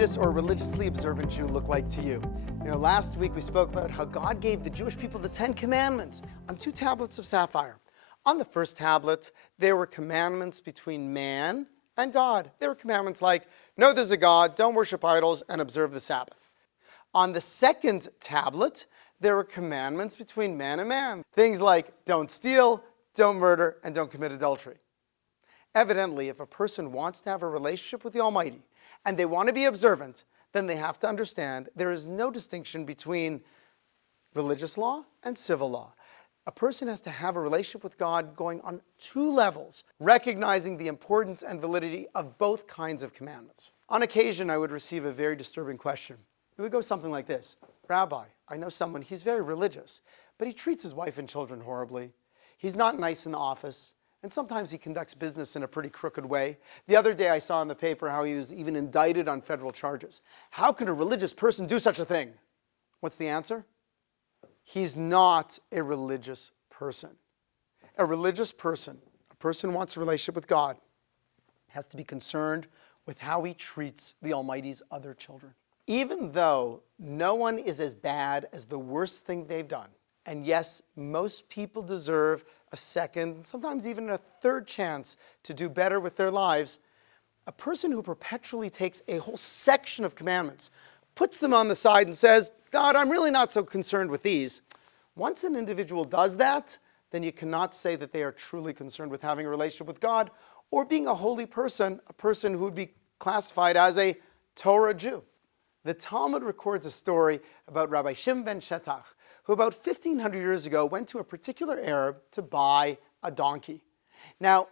religious or religiously observant Jew look like to you? Last week we spoke about how God gave the Jewish people the 10 commandments on 2 tablets of sapphire. On the first tablet, there were commandments between man and God. There were commandments like, know there's a God, don't worship idols, and observe the Sabbath. On the second tablet, there were commandments between man and man. Things like, don't steal, don't murder, and don't commit adultery. Evidently, if a person wants to have a relationship with the Almighty and they want to be observant, then they have to understand there is no distinction between religious law and civil law. A person has to have a relationship with God going on 2 levels, recognizing the importance and validity of both kinds of commandments. On occasion, I would receive a very disturbing question. It would go something like this: Rabbi, I know someone, he's very religious, but he treats his wife and children horribly. He's not nice in the office, and sometimes he conducts business in a pretty crooked way. The other day I saw in the paper how he was even indicted on federal charges. How can a religious person do such a thing? What's the answer? He's not a religious person. A religious person, a person who wants a relationship with God, has to be concerned with how he treats the Almighty's other children. Even though no one is as bad as the worst thing they've done, and yes, most people deserve a second, sometimes even a third chance to do better with their lives, a person who perpetually takes a whole section of commandments, puts them on the side and says, God, I'm really not so concerned with these. Once an individual does that, then you cannot say that they are truly concerned with having a relationship with God or being a holy person, a person who would be classified as a Torah Jew. The Talmud records a story about Rabbi Shimon ben Shetach, who about 1,500 years ago went to a particular Arab to buy a donkey. Now,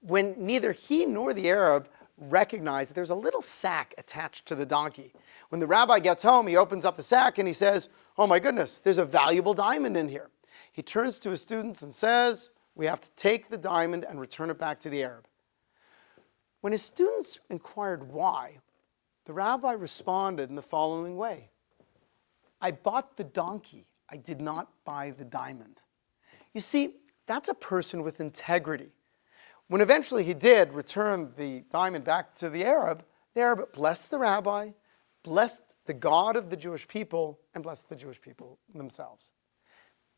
when neither he nor the Arab recognized that there's a little sack attached to the donkey, when the rabbi gets home, he opens up the sack and he says, oh my goodness, there's a valuable diamond in here. He turns to his students and says, we have to take the diamond and return it back to the Arab. When his students inquired why, the rabbi responded in the following way: I bought the donkey, I did not buy the diamond. You see, that's a person with integrity. When eventually he did return the diamond back to the Arab blessed the rabbi, blessed the God of the Jewish people, and blessed the Jewish people themselves.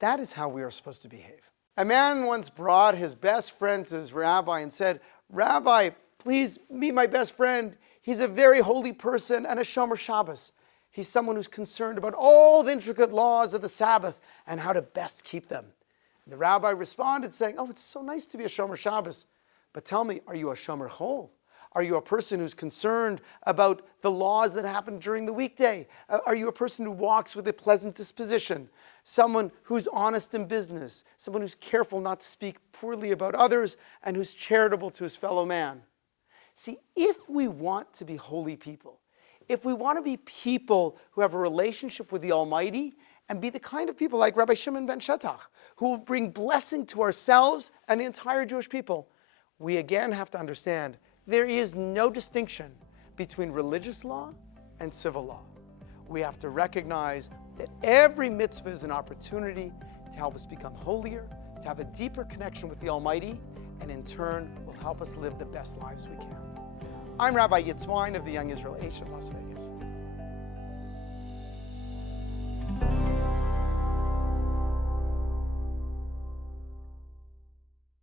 That is how we are supposed to behave. A man once brought his best friend to his rabbi and said, Rabbi, please meet my best friend. He's a very holy person and a Shomer Shabbos. He's someone who's concerned about all the intricate laws of the Sabbath and how to best keep them. And the rabbi responded saying, oh, it's so nice to be a Shomer Shabbos, but tell me, are you a Shomer Chol? Are you a person who's concerned about the laws that happen during the weekday? Are you a person who walks with a pleasant disposition? Someone who's honest in business? Someone who's careful not to speak poorly about others and who's charitable to his fellow man? See, if we want to be holy people, if we want to be people who have a relationship with the Almighty and be the kind of people like Rabbi Shimon ben Shetach, who will bring blessing to ourselves and the entire Jewish people, we again have to understand there is no distinction between religious law and civil law. We have to recognize that every mitzvah is an opportunity to help us become holier, to have a deeper connection with the Almighty, and in turn will help us live the best lives we can. I'm Rabbi Wyne of the Young Israel Aish of Las Vegas.